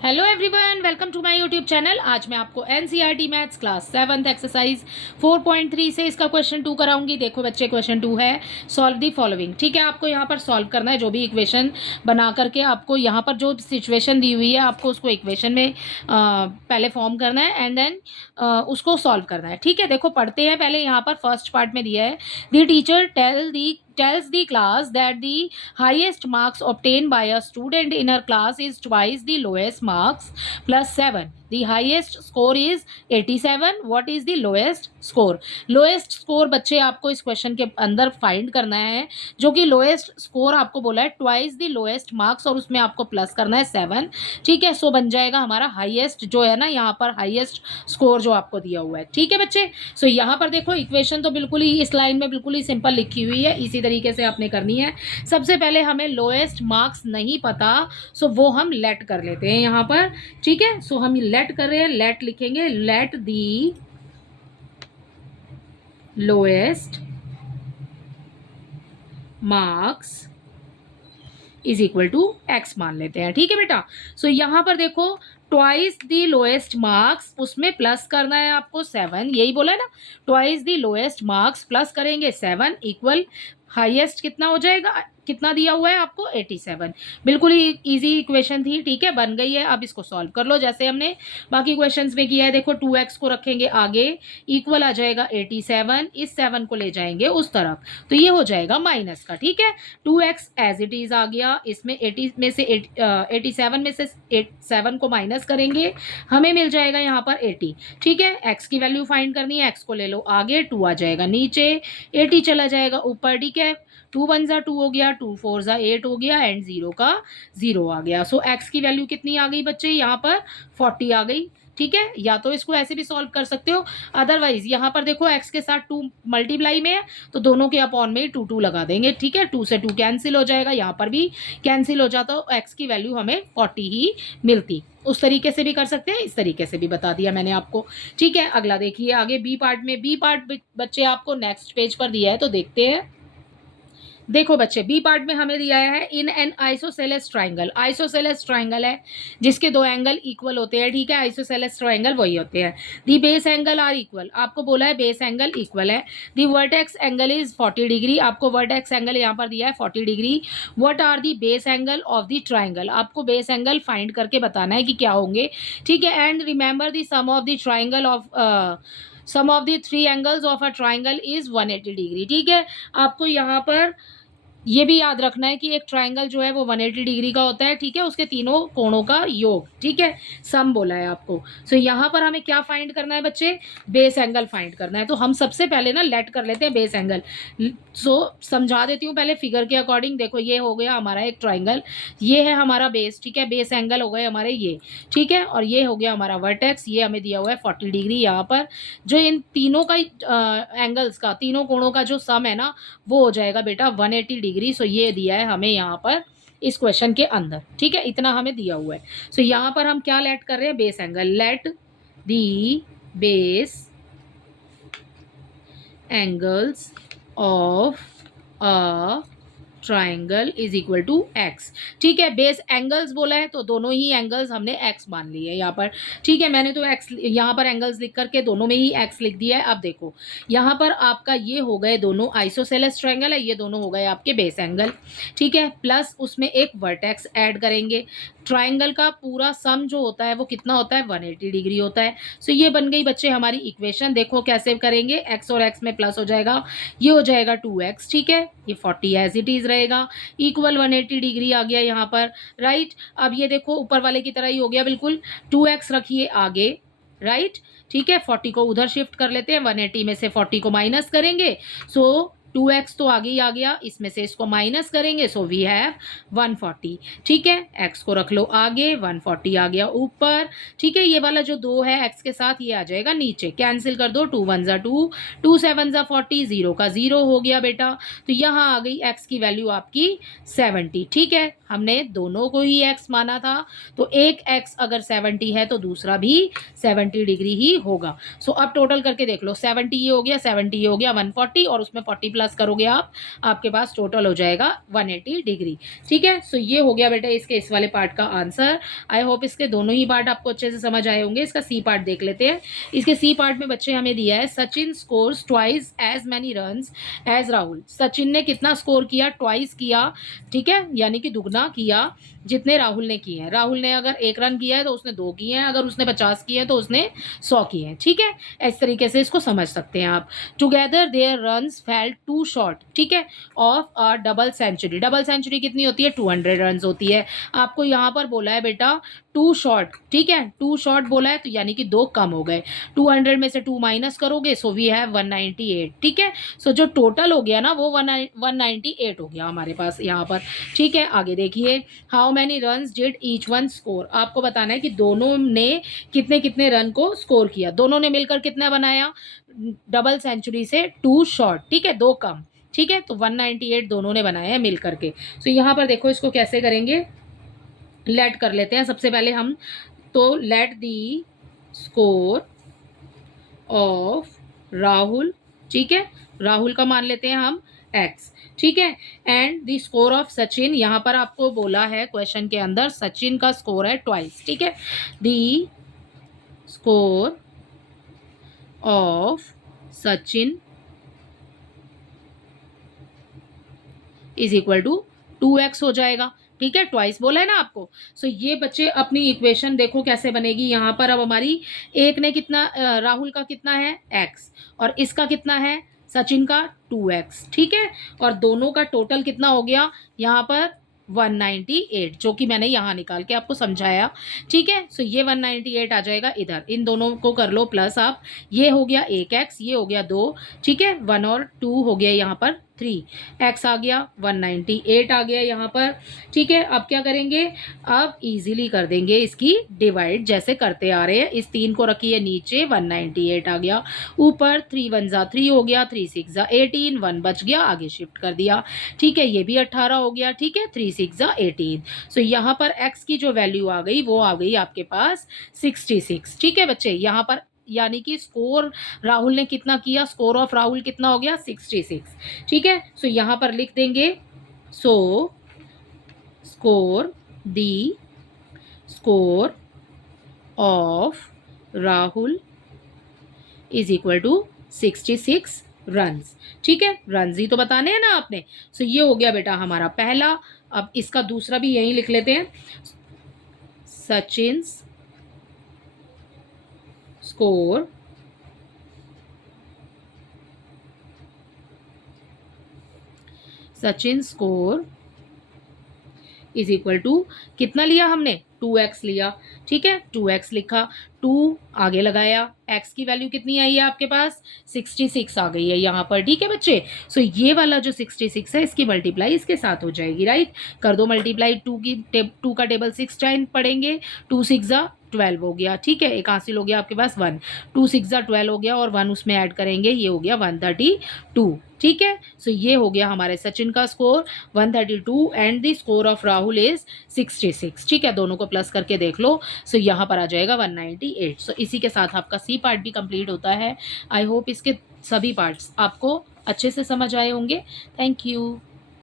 Hello everyone, welcome to my YouTube channel. आज मैं आपको NCERT maths class 7th exercise 4.3 से इसका क्वेश्चन 2 कराऊंगी। देखो बच्चे, क्वेश्चन 2 है सॉल्व दी फॉलोइंग। ठीक है, आपको यहाँ पर सॉल्व करना है। जो भी इक्वेशन बना करके आपको यहाँ पर जो सिचुएशन दी हुई है आपको उसको इक्वेशन में पहले फॉर्म करना है एंड देन उसको सॉल्व करना है। ठीक है, देखो पढ़ते हैं। पहले यहाँ पर फर्स्ट पार्ट में दिया है, दी teacher tells the class that the highest marks obtained by a student in her class is twice the lowest marks plus 7. The highest score is 87. What is the lowest score? Lowest score बच्चे आपको इस question के अंदर find करना है, जो कि lowest score आपको बोला है ट्वाइस द लोएस्ट मार्क्स और उसमें आपको प्लस करना है 7। ठीक है, सो बन जाएगा हमारा हाईएस्ट जो है ना, यहाँ पर हाईएस्ट स्कोर जो आपको दिया हुआ है। ठीक है बच्चे, सो यहाँ पर देखो इक्वेशन तो बिल्कुल ही इस लाइन में बिल्कुल ही सिंपल लिखी हुई है, इसी तरीके से आपने करनी है। सबसे पहले हमें लोएस्ट मार्क्स नहीं पता, सो वो हम लेट कर लेते हैं यहाँ पर। ठीक है, सो हम लेट कर रहे हैं, लेट लिखेंगे, let the lowest marks is equal to x मान लेते हैं। ठीक है बेटा, सो यहाँ पर देखो ट्वाइस दी लोएस्ट मार्क्स, उसमें प्लस करना है आपको 7, यही बोला है ना। ट्वाइस दी लोएस्ट मार्क्स प्लस करेंगे 7 इक्वल हाईएस्ट कितना हो जाएगा, कितना दिया हुआ है आपको 87। बिल्कुल ही इजी इक्वेशन थी। ठीक है, बन गई है। अब इसको सॉल्व कर लो जैसे हमने बाकी क्वेश्चंस में किया है। देखो 2x को रखेंगे आगे, इक्वल आ जाएगा 87, इस 7 को ले जाएंगे उस तरफ तो ये हो जाएगा माइनस का। ठीक है, 2x एज इट इज आ गया, इसमें 80 में से 87 में से 7 को माइनस करेंगे, हमें मिल जाएगा यहाँ पर 80। ठीक है, x की वैल्यू फाइंड करनी है, x को ले लो आगे, 2 आ जाएगा नीचे, 80 चला जाएगा ऊपर। ठीक है, 2 1 ज़ा 2 हो गया, 2 4 ज़ा 8 हो गया एंड 0 का 0 आ गया। सो x की वैल्यू कितनी आ गई बच्चे, यहाँ पर 40 आ गई। ठीक है, या तो इसको ऐसे भी सॉल्व कर सकते हो, अदरवाइज यहाँ पर देखो x के साथ 2 मल्टीप्लाई में है तो दोनों के अपॉन में ही 2 2 लगा देंगे। ठीक है, 2 से 2 कैंसिल हो जाएगा, यहाँ पर भी कैंसिल हो जाता, तो x की वैल्यू हमें 40 ही मिलती। उस तरीके से भी कर सकते हैं, इस तरीके से भी बता दिया मैंने आपको। ठीक है, अगला देखिए आगे बी पार्ट में। बी पार्ट बच्चे आपको नेक्स्ट पेज पर दिया है तो देखते हैं। देखो बच्चे, बी पार्ट में हमें दिया है in an isosceles triangle. Isosceles triangle है जिसके दो एंगल इक्वल होते हैं। ठीक है, आइसोसेलेस ट्राइंगल वही होते हैं। The base angle are equal, आपको बोला है बेस एंगल इक्वल है। The vertex angle is 40 degree, आपको वर्टेक्स एंगल यहाँ पर दिया है 40 degree. What are the base angle of the triangle, आपको बेस एंगल फाइंड करके बताना है कि क्या होंगे। ठीक है, and remember the sum of the triangle of sum of the 3 angles of a triangle is 180 degree. ठीक है, आपको यहाँ पर ये भी याद रखना है कि एक ट्राइंगल जो है वो 180 डिग्री का होता है। ठीक है, उसके तीनों कोणों का योग। ठीक है, सम बोला है आपको। सो यहाँ पर हमें क्या फाइंड करना है बच्चे, बेस एंगल फाइंड करना है। तो हम सबसे पहले ना लेट कर लेते हैं बेस एंगल। सो समझा देती हूँ पहले फिगर के अकॉर्डिंग। देखो ये हो गया हमारा एक ट्राइंगल, ये है हमारा बेस। ठीक है, बेस एंगल हो गए हमारे ये। ठीक है, और ये हो गया हमारा वर्टेक्स, ये हमें दिया हुआ है 40 डिग्री। यहाँ पर जो इन तीनों का एंगल्स का, तीनों कोणों का जो सम है ना, वो हो जाएगा बेटा 180 डिग्री। सो ये दिया है हमें यहाँ पर इस क्वेश्चन के अंदर। ठीक है, इतना हमें दिया हुआ है। सो यहाँ पर हम क्या लेट कर रहे हैं, base angle. Let the base angles of a triangle is equal to x. ठीक है, बेस एंगल्स बोला है तो दोनों ही एंगल्स हमने एक्स मान लिए यहाँ पर। ठीक है, मैंने तो एक्स यहाँ पर एंगल्स लिख करके दोनों में ही एक्स लिख दिया है। अब देखो यहाँ पर आपका ये हो गए दोनों आइसोसेलेस ट्राइंगल है, ये दोनों हो गए आपके बेस एंगल। ठीक है, प्लस उसमें एक वर्टेक्स ऐड करेंगे। ट्राइंगल का पूरा सम जो होता है वो कितना होता है, 180 डिग्री होता है। सो ये बन गई बच्चे हमारी इक्वेशन। देखो कैसे करेंगे, एक्स और एक्स में प्लस हो जाएगा, ये हो जाएगा 2x। ठीक है, ये 40 एज इट इज रहेगा, इक्वल 180 डिग्री आ गया यहाँ पर। राइट, अब ये देखो ऊपर वाले की तरह ही हो गया बिल्कुल। 2x रखिए आगे, राइट। ठीक है, 40 को उधर शिफ्ट कर लेते हैं, 180 में से 40 को माइनस करेंगे। सो 2x तो आगे ही आ गया, इसमें से इसको माइनस करेंगे, सो वी हैव 140। ठीक है, x को रख लो आगे, 140 आ गया ऊपर। ठीक है, ये वाला जो 2 है x के साथ ये आ जाएगा नीचे, कैंसिल कर दो, 2 1 ज़ा 2, 2 7 ज़ा 40, 0 का 0 हो गया बेटा। तो यहाँ आ गई x की वैल्यू आपकी 70। ठीक है, हमने दोनों को ही x माना था, तो एक x अगर 70 है तो दूसरा भी 70 डिग्री ही होगा। सो अब टोटल करके देख लो, 70 ये हो गया, 70 ये हो गया, 140 और उसमें 40 प्लस करोगे आप, आपके पास टोटल हो जाएगा 180 डिग्री। ठीक है, सो ये हो गया बेटा इसके इस वाले पार्ट का आंसर। आई होप इसके दोनों ही पार्ट आपको अच्छे से समझ आए होंगे। इसका सी पार्ट देख लेते हैं। इसके सी पार्ट में बच्चे हमें दिया है Sachin scores twice as many runs as Rahul. Sachin ने कितना स्कोर किया? ट्वाइस किया, ठीक है, यानी कि दुगना किया जितने राहुल ने किए हैं। राहुल ने अगर 1 रन किया है तो उसने 2 किए हैं, अगर उसने 50 किए हैं तो उसने 100 किए हैं। ठीक है, इस तरीके से इसको समझ सकते हैं आप। Together their runs fell too short, ठीक है, of a double century. Double century कितनी होती है? 200 रन होती है। आपको यहाँ पर बोला है बेटा 2 शॉर्ट, ठीक है, 2 शॉर्ट बोला है तो यानी कि 2 कम हो गए। 200 में से 2 माइनस करोगे सो वी हैव 198, ठीक है। सो जो टोटल हो गया ना वो 198 हो गया हमारे पास यहाँ पर। ठीक है, आगे देखिए, how many runs did each one score. आपको बताना है कि दोनों ने कितने कितने रन को स्कोर किया। दोनों ने मिलकर कितना बनाया? डबल सेंचुरी से 2 शॉर्ट, ठीक है, 2 कम, ठीक है, तो 198 दोनों ने बनाया है मिल करके। सो यहाँ पर देखो इसको कैसे करेंगे, लेट कर लेते हैं सबसे पहले हम तो। Let the score of Rahul, ठीक है, राहुल का मान लेते हैं हम x, ठीक है, and the score of Sachin. यहाँ पर आपको बोला है क्वेश्चन के अंदर सचिन का स्कोर है ट्वाइस, ठीक है, the score of Sachin is equal to 2x हो जाएगा। ठीक है, ट्वाइस बोला है ना आपको। सो ये बच्चे अपनी इक्वेशन देखो कैसे बनेगी। यहाँ पर अब हमारी एक ने कितना, राहुल का कितना है x, और इसका कितना है सचिन का 2x, ठीक है, और दोनों का टोटल कितना हो गया यहाँ पर 198, जो कि मैंने यहाँ निकाल के आपको समझाया। ठीक है, सो ये 198 आ जाएगा इधर, इन दोनों को कर लो प्लस आप। ये हो गया 1x, ये हो गया 2, ठीक है, 1 और 2 हो गया यहाँ पर 3, x आ गया 198 आ गया यहाँ पर। ठीक है, अब क्या करेंगे, अब इजीली कर देंगे इसकी डिवाइड जैसे करते आ रहे हैं। इस 3 को रखिए नीचे, 198 आ गया, ऊपर 3 1 जा 3 हो गया, 3 6 जा 18, 1 बच गया, आगे शिफ्ट कर दिया। ठीक है, ये भी 18 हो गया, ठीक है, 3 6 जा 18। सो यहाँ पर x की जो वैल्यू आ गई वो आ गई आपके पास 66। ठीक है बच्चे, यहाँ पर यानी कि स्कोर राहुल ने कितना किया, स्कोर ऑफ राहुल कितना हो गया 66। ठीक है, सो यहाँ पर लिख देंगे, so score the score of Rahul is equal to 66 runs. ठीक है, रन्स ही तो बताने हैं ना आपने। सो ये हो गया बेटा हमारा पहला। अब इसका दूसरा भी यही लिख लेते हैं, Sachin score is equal to कितना लिया हमने, 2x लिया। ठीक है, 2x लिखा, 2 आगे लगाया, x की वैल्यू कितनी आई है आपके पास 66 आ गई है यहाँ पर। ठीक है बच्चे, सो ये वाला जो 66 है इसकी मल्टीप्लाई इसके साथ हो जाएगी, राइट, कर दो मल्टीप्लाई। 2 का टेबल 6 टाइम पढ़ेंगे, 2 6 जा 12 हो गया। ठीक है, एक हासिल हो गया आपके पास 1, 2 6 जा 12 हो गया, और 1 उसमें ऐड करेंगे, ये हो गया 132। ठीक है, सो ये हो गया हमारे सचिन का score 132 and the score of Rahul is 66। ठीक है, दोनों को प्लस करके देख लो, सो यहाँ पर आ जाएगा 198। सो इसी के साथ आपका सी पार्ट भी कंप्लीट होता है। आई होप इसके सभी पार्ट्स आपको अच्छे से समझ आए होंगे। Thank you.